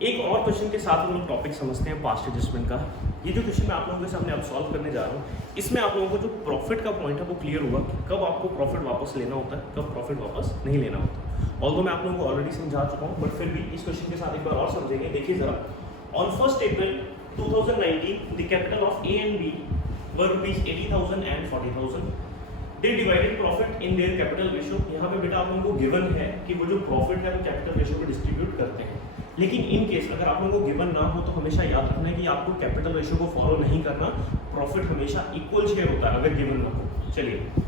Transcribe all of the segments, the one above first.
एक और क्वेश्चन के साथ हम लोग टॉपिक समझते हैं पास्ट एडजस्टमेंट का। ये जो क्वेश्चन मैं आप लोगों के सामने अब सॉल्व करने जा रहा हूँ, इसमें आप लोगों को जो प्रॉफिट का पॉइंट है वो क्लियर होगा कि कब आपको प्रॉफिट वापस लेना होता है, कब प्रॉफिट वापस नहीं लेना होता। ऑल्दो मैं आप लोगों को ऑलरेडी समझा चुका हूँ, बट फिर भी इस क्वेश्चन के साथ एक बार और समझेंगे। देखिए जरा, on 1 April 2019 the capital of A and B were ₹80,000 and 40,000। They divided profit in their capital ratio. यहाँ पे बेटा आप लोगों को गिवन है कि वो जो प्रॉफिट है वो कैपिटल रेशियो में डिस्ट्रीब्यूट करते हैं। लेकिन इन केस अगर आप लोगों को गिवन ना हो तो हमेशा याद रखना है कि आपको कैपिटल रेशियो को फॉलो नहीं करना। प्रॉफिट हमेशा इक्वल शेयर होता है अगर गिवन ना हो। चलिए,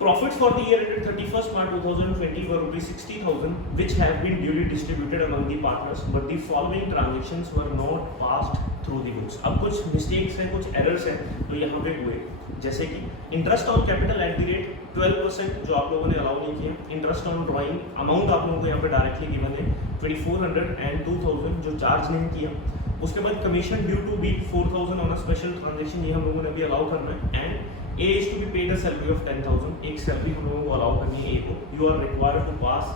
profits for the year ended 31st March 2020 were ₹60,000 which have been duly distributed among the partners, but the following transactions were not passed through the books। अब कुछ मिस्टेक्स हैं, कुछ एरर्स हैं तो यहाँ पे हुए, जैसे कि interest on capital at the rate 12% जो आप लोगों ने अलाउ नहीं किया। इंटरेस्ट ऑन ड्राइंग अमाउंट आप लोगों को यहाँ पे डायरेक्टली गिवन है 2400 and 2000 जो चार्ज नहीं किया। उसके बाद commission due to be 4000 on a special transaction, ये हम लोगों ने भी अलाउ करना है। And A is to be paid a salary of 10,000, एक सैलरी हम लोगों को अलाउ करनी है A को। You are required to pass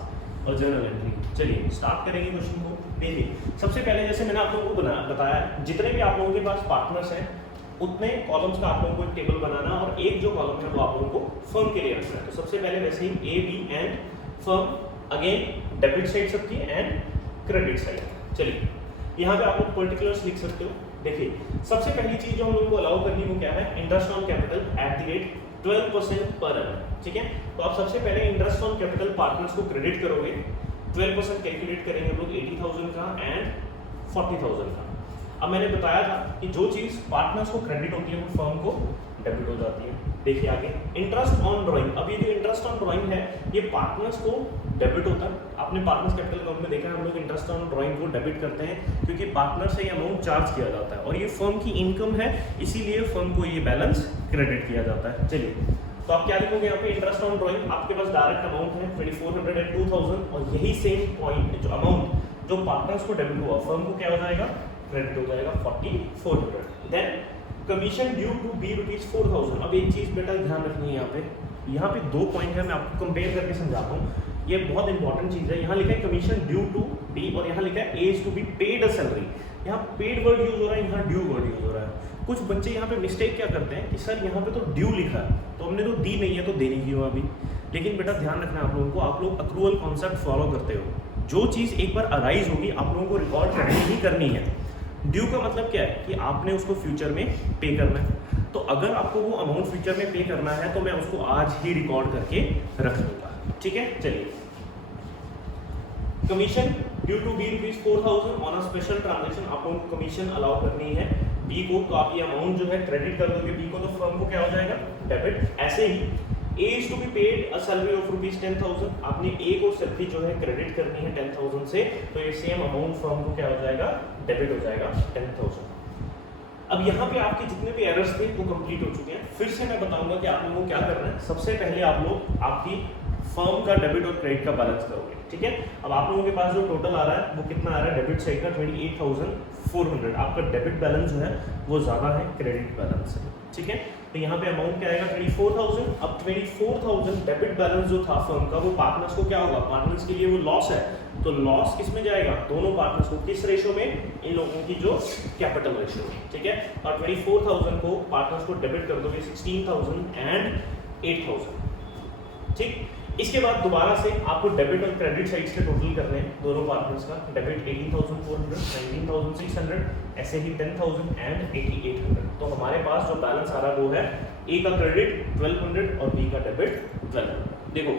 a journal entry। चलिए स्टार्ट करेंगे क्वेश्चन को। देखिए सबसे पहले जैसे मैंने आप लोगों को बताया, जितने भी आप लोगों के पास पार्टनर्स हैं उतने कॉलम्स का आप लोगों को एक टेबल बनाना और एक जो कॉलम है वो आप लोगों को फर्म के लिए रखना है। तो सबसे पहले वैसे ही A, B and firm, again debit side सबकी एंड क्रेडिट साइड। चलिए यहाँ पे आप लोग पर्टिकुलर्स लिख सकते हो। देखिए सबसे पहली चीज जो हम लोगों को अलाउ करनी वो क्या है, interest on capital at the rate 12% पर annum। ठीक है, तो आप सबसे पहले इंटरेस्ट ऑन कैपिटल पार्टनर्स को क्रेडिट करोगे। 12% कैलकुलेट करेंगे हम लोग 80,000 का एंड 40,000 का। अब मैंने बताया था कि जो चीज पार्टनर्स को क्रेडिट होती है वो फर्म को डेबिट हो जाती है। देखिए आगे, इंटरेस्ट ऑन ड्राइंग। अब ये जो इंटरेस्ट ऑन ड्राइंग है ये पार्टनर्स को डेबिट होता है। आपने पार्टनर्स कैपिटल अकाउंट में देखा है हम लोग इंटरेस्ट ऑन ड्राइंग को डेबिट करते हैं क्योंकि पार्टनर से ये अमाउंट चार्ज किया जाता है और ये फर्म की इनकम है, इसीलिए फर्म को ये बैलेंस क्रेडिट किया जाता है। चलिए तो आप क्या लिखोगे यहाँ पे, इंटरेस्ट ऑन ड्राइंग आपके पास डायरेक्ट अमाउंट है 2400 and 2000 और यही सेम पॉइंट जो अमाउंट जो पार्टनर्स को डेबिट हुआ फर्म को क्या हो जाएगा, क्रेडिट हो जाएगा 4400। Then commission due to be ₹4,000। अब एक चीज बेटा ध्यान रखनी है, यहाँ पे दो पॉइंट है, मैं आपको कंपेयर करके समझाता हूँ। ये बहुत इंपॉर्टेंट चीज है। यहाँ लिखा है कमीशन ड्यू टू बी और यहाँ लिखा है A is to be paid a salary. यहाँ पेड वर्ड यूज हो रहा है, यहाँ ड्यू वर्ड यूज हो रहा है। कुछ बच्चे यहाँ पे मिस्टेक क्या करते हैं कि सर यहाँ पे तो ड्यू लिखा है तो हमने तो दी नहीं है तो देनी क्यों अभी। लेकिन बेटा ध्यान रखना है आप लोगों को, आप लोग अक्रूवल कॉन्सेप्ट फॉलो करते हो। जो चीज एक बार अराइज होगी आप लोगों को रिकॉर्ड करनी ही करनी है। ड्यू का मतलब क्या है कि आपने उसको फ्यूचर में पे करना है। तो अगर आपको वो अमाउंट फ्यूचर में पे करना है तो मैं उसको आज ही रिकॉर्ड करके रख दूंगा। ठीक है, चलिए commission due to be ₹4,000 on a special transaction. आप लोगों को कमीशन अलाउ करनी है बी को, तो आप ये अमाउंट जो है क्रेडिट कर दोगे बी को तो फर्म को क्या हो जाएगा, डेबिट। ऐसे ही A is to be paid a salary of ₹10,000। आपने ए को सैलरी जो है क्रेडिट करनी है 10,000 से, तो ये सेम अमाउंट फर्म को क्या हो जाएगा, डेबिट हो जाएगा 10,000। अब यहाँ पे आपके जितने भी एरर्स थे वो कंप्लीट हो चुके हैं। फिर से मैं बताऊंगा कि आप लोगों को क्या करना है। सबसे पहले आप लोग आपकी फर्म का डेबिट और क्रेडिट का बैलेंस करोगे। ठीक है, अब आप लोगों के पास जो टोटल आ रहा है वो कितना आ रहा है, डेबिट साइड का 28,400। आपका डेबिट बैलेंस जो है वो ज़्यादा है क्रेडिट बैलेंस से। ठीक है, तो यहाँ पे अमाउंट क्या आएगा 24,000। अब 24,000 डेबिट बैलेंस जो था फर्म का वो पार्टनर्स को क्या होगा, पार्टनर्स के लिए वो लॉस है। तो लॉस किस में जाएगा, दोनों पार्टनर्स को। किस रेशो में, इन लोगों की जो कैपिटल रेशो में। ठीक है, और 24,000 को पार्टनर्स को डेबिट कर दोगे 16,000 एंड 8,000। ठीक, इसके बाद दोबारा से आपको डेबिट और क्रेडिट साइड्स के टोटल करने हैं दोनों पार्टनर्स का। डेबिट 18,400, 19,600, ऐसे ही 10,000 एंड 8,800। तो हमारे पास जो बैलेंस आ रहा है वो है ए का क्रेडिट 1200 और बी का डेबिट 1200। देखो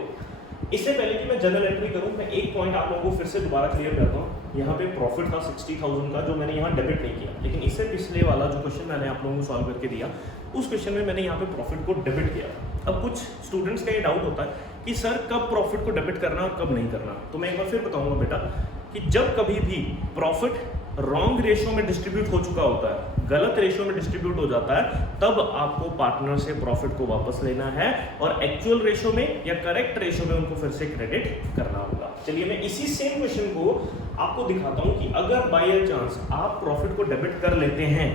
इससे पहले कि मैं जनरल एंट्री करूं, मैं एक पॉइंट आप लोगों को फिर से दोबारा क्लियर करता हूं। यहाँ पे प्रॉफिट था 60,000 का जो मैंने यहाँ डेबिट नहीं किया, लेकिन इससे पिछले वाला जो क्वेश्चन मैंने आप लोगों को सॉल्व करके दिया उस क्वेश्चन में मैंने यहाँ पे प्रॉफिट को डेबिट किया। अब कुछ स्टूडेंट्स का ये डाउट होता है कि सर कब प्रॉफिट को डेबिट करना और कब नहीं करना। तो मैं एक बार फिर बताऊंगा बेटा कि जब कभी भी प्रॉफिट रॉन्ग रेशियो में डिस्ट्रीब्यूट हो चुका होता है, गलत रेशियो में डिस्ट्रीब्यूट हो जाता है, तब आपको पार्टनर से प्रॉफिट को वापस लेना है और एक्चुअल रेशियो में या करेक्ट रेशियो में उनको फिर से क्रेडिट करना होगा। चलिए मैं इसी सेम क्वेश्चन को आपको दिखाता हूं कि अगर बाय चांस आप प्रॉफिट को डेबिट कर लेते हैं,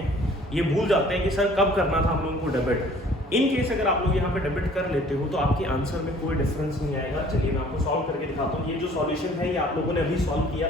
ये भूल जाते हैं कि सर कब करना था हम लोगों को डेबिट, इन केस अगर आप लोग यहाँ पे डेबिट कर लेते हो तो आपके आंसर में कोई डिफरेंस नहीं आएगा। चलिए मैं आपको सॉल्व करके दिखाता हूँ। ये जो सॉल्यूशन है ये आप लोगों ने अभी सॉल्व किया,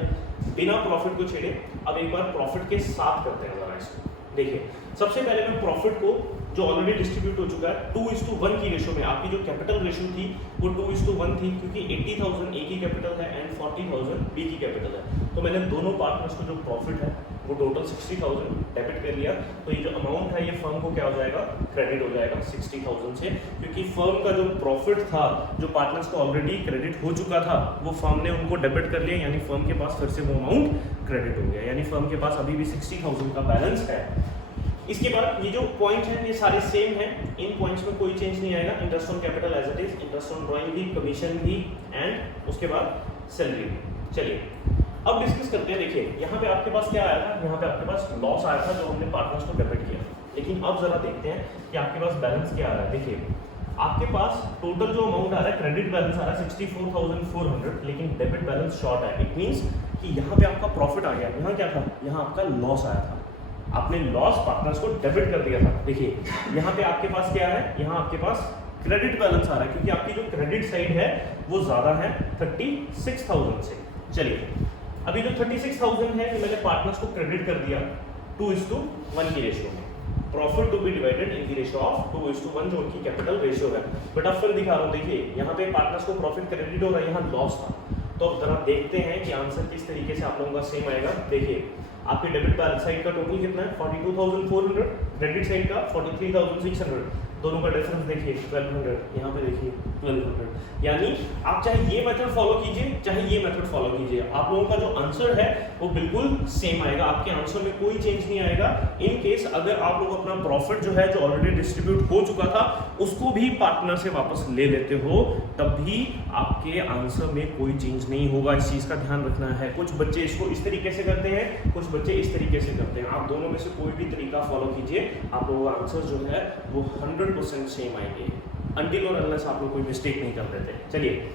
बिना प्रॉफिट को छेड़े अब एक बार प्रॉफिट के साथ करते हैं जरा इसको। देखिए सबसे पहले मैं प्रॉफिट को जो ऑलरेडी डिस्ट्रीब्यूट हो चुका है 2:1 की रेशो में, आपकी जो कैपिटल रेशो थी वो 2:1 थी, क्योंकि 80,000 ए की कैपिटल है एंड 40,000 बी की कैपिटल है। तो मैंने दोनों पार्टनर्स को जो प्रॉफिट है वो टोटल 60,000 डेबिट कर लिया। तो ये जो अमाउंट है ये फर्म को क्या हो जाएगा, क्रेडिट हो जाएगा 60,000 से, क्योंकि फर्म का जो प्रॉफिट था जो पार्टनर्स को ऑलरेडी क्रेडिट हो चुका था वो फर्म ने उनको डेबिट कर लिया, यानी फर्म के पास फिर से वो अमाउंट क्रेडिट हो गया, यानी फर्म के पास अभी भी 60,000 का बैलेंस है। इसके बाद ये जो पॉइंट है ये सारे सेम हैं, इन पॉइंट्स में कोई चेंज नहीं आएगा। Interest on capital as it is, interest on drawing भी, कमीशन भी एंड उसके बाद सैलरी भी। चलिए अब डिस्कस करते हैं। देखिए यहाँ पे आपके पास क्या आया था, यहाँ पे आपके पास लॉस आया था जो हमने पार्टनर्स को डेबिट किया, लेकिन अब जरा देखते हैं कि आपके पास बैलेंस क्या आ रहा है। देखिए आपके पास टोटल जो अमाउंट आ रहा है, क्रेडिट बैलेंस आ रहा है 64,400, लेकिन डेबिट बैलेंस शॉर्ट है। इट मींस कि यहाँ पे आपका प्रॉफिट आ गया, यहाँ क्या था, यहाँ आपका लॉस आया था, आपने लॉस पार्टनर्स को डेबिट कर दिया था। देखिए यहाँ पे आपके पास क्या है, यहाँ आपके पास क्रेडिट बैलेंस आ रहा है, क्योंकि आपकी जो क्रेडिट साइड है वो ज्यादा है 36,000 से। चलिए अभी जो 36,000 है ये मैंने पार्टनर्स को क्रेडिट कर दिया 2:1 की रेशियो में, profit to be divided in the ratio of 2:1 जो उनकी कैपिटल रेशियो है। बट अब फिर दिखा रहा हूँ, देखिए यहाँ पे पार्टनर्स को प्रॉफिट क्रेडिट हो रहा है, यहाँ लॉस था। तो अब जरा देखते हैं कि आंसर किस तरीके से आप लोगों का सेम आएगा। देखिए आपके डेबिट बैलेंस साइड का टोटल कितना है 42,400, क्रेडिट साइड का 43,600, दोनों का डिफरेंस देखिए 1200, यहाँ पे देखिए 1200। यानी आप चाहे ये मेथड फॉलो कीजिए चाहे ये मेथड फॉलो कीजिए, आप लोगों का जो आंसर है वो बिल्कुल सेम आएगा, आपके आंसर में कोई चेंज नहीं आएगा। इन केस अगर आप लोग अपना प्रॉफिट जो है जो ऑलरेडी डिस्ट्रीब्यूट हो चुका था उसको भी पार्टनर से वापस ले लेते हो तब भी आपके आंसर में कोई चेंज नहीं होगा। इस चीज का ध्यान रखना है। कुछ बच्चे इसको इस तरीके से करते हैं, कुछ बच्चे इस तरीके से करते हैं। आप दोनों में से कोई भी तरीका फॉलो कीजिए, आप लोगों का आंसर जो है वो 100% सेम आएंगे, अनटिल और अनलेस आप लोग कोई मिस्टेक नहीं कर देते। चलिए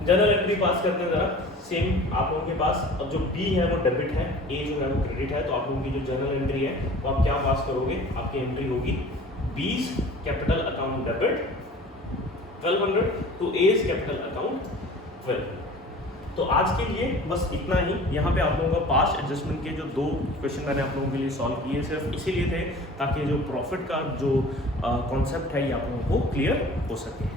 जनरल एंट्री पास करते हैं जरा। सेम आप लोगों के पास अब जो बी है वो डेबिट है, ए जो है वो क्रेडिट है, तो आप लोगों की जो जनरल एंट्री है वो आप क्या पास करोगे, आपकी एंट्री होगी B's capital account debit 1200 to A's capital account 12। तो आज के लिए बस इतना ही। यहाँ पे आप लोगों का पास्ट एडजस्टमेंट के जो 2 क्वेश्चन मैंने आप लोगों के लिए सॉल्व किए सिर्फ इसीलिए थे ताकि जो प्रॉफिट का जो कॉन्सेप्ट है ये आप लोगों को क्लियर हो सके।